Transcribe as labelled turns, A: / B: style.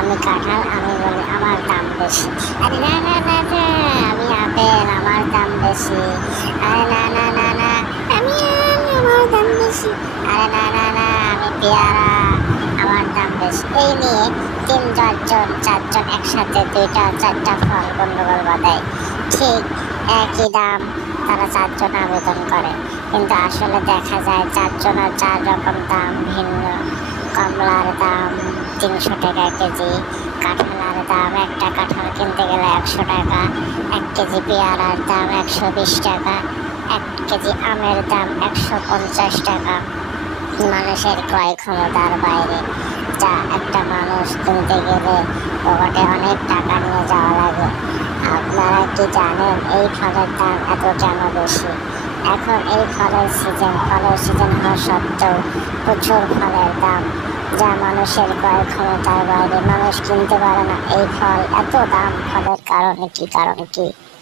A: আমি কাঁঠাল আমি বলি আমার দাম বেশি। আরে না না না না আমি আপেল আমার দাম বেশি। আরে না না না না আমি আম, আমার দাম বেশি। আরে না না না আমি পেয়ারা আমার দাম বেশি। এই নিয়ে তিন চারজন চারজন একসাথে দুইটা চারটা ফল গন্ডগোল বাঁধায়। ঠিক একই দাম তারা চারজন আবেদন করে। কিন্তু আসলে দেখা যায় চারজনের চার রকম দাম ভিন্ন। কমলার দাম তিনশো টাকা কেজি কাঁঠালার দাম, একটা কাঁঠাল কিনতে গেলে একশো টাকা, এক কেজি পেয়ারার দাম একশো বিশ টাকা, এক কেজি আমের দাম একশো পঞ্চাশ টাকা। মানুষের ক্রয় ক্ষমতার বাইরে যা একটা মানুষ কিনতে গেলে পকেটে অনেক টাকা নিয়ে যাওয়া লাগে। আপনারা কি জানেন এই ফলের দাম এত কেন বেশি? এখন এই ফলের সিজন ফলের সিজন হওয়া সত্ত্বেও প্রচুর ফলের দাম যা মানুষের ক্রয় ক্ষমতার বাইরে মানুষ কিনতে পারে না, এই ফল এত দাম ফলের কারণে কি, কারণ কি?